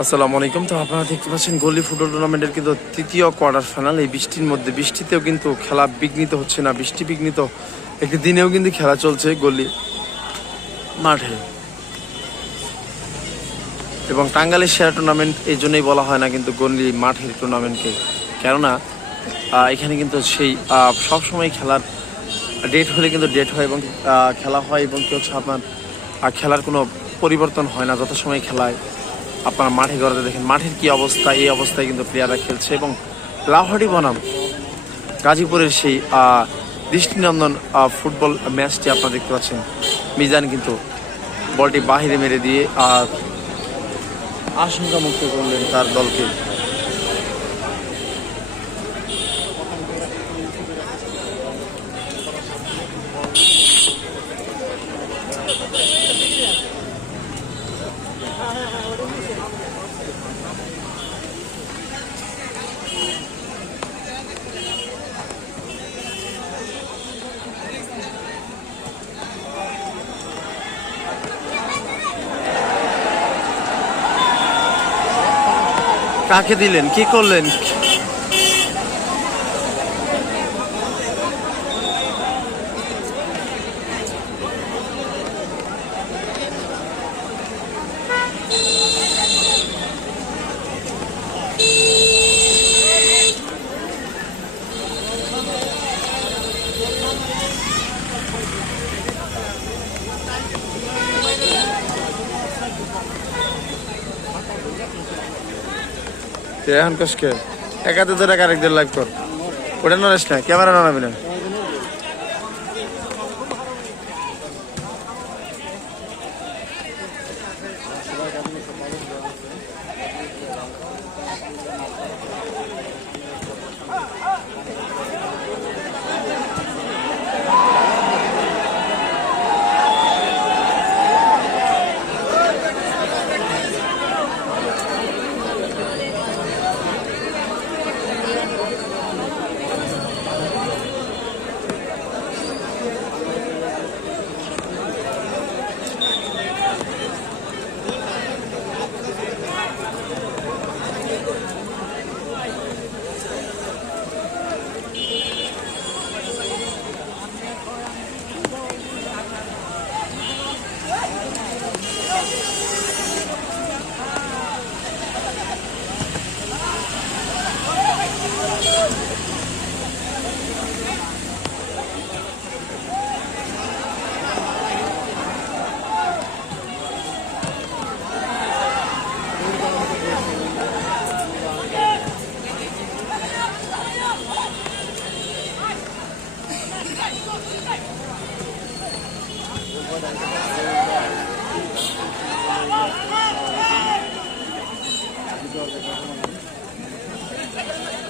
আসসালামু আলাইকুম। তো আপনারা দেখতে পাচ্ছেন গলি ফুটবল টুর্নামেন্টের কিন্তু তৃতীয় কোয়ার্টার ফাইনাল। এই বৃষ্টির মধ্যে বৃষ্টিতেও কিন্তু খেলা বিঘ্নিত হচ্ছে না, বৃষ্টি বিঘ্নিত। একটি দিনেও কিন্তু খেলা চলছে গলি মাঠে। এবং টাঙ্গালের সেরা টুর্নামেন্ট এই জন্যই বলা হয় না কিন্তু গলি মাঠের টুর্নামেন্টকে। কেননা এখানে কিন্তু সেই সব সময় খেলার ডেট হলে কিন্তু ডেট হয় এবং খেলা হয় এবং কি হচ্ছে আপনার খেলার কোনো পরিবর্তন হয় না যত সময় খেলায়। আপনারা মাঠে গড়াতে দেখেন, মাঠের কি অবস্থা, এই অবস্থায় কিন্তু প্লেয়াররা খেলছে এবং লাহরি বনাম, গাজীপুরের সেই দৃষ্টিনন্দন ফুটবল ম্যাচটি আপনারা দেখতে পাচ্ছেন। মিজান কিন্তু বলটি বাহিরে মেরে দিয়ে আর আশঙ্কা মুক্ত করলেন তার দলকে। কাকে দিলেন? কি করলেন? এখন কষ্ট একাতে ধরে আরেকদের লাইভ কর। ওটা নরেশ না ক্যামেরা নামাবি না। Thank you.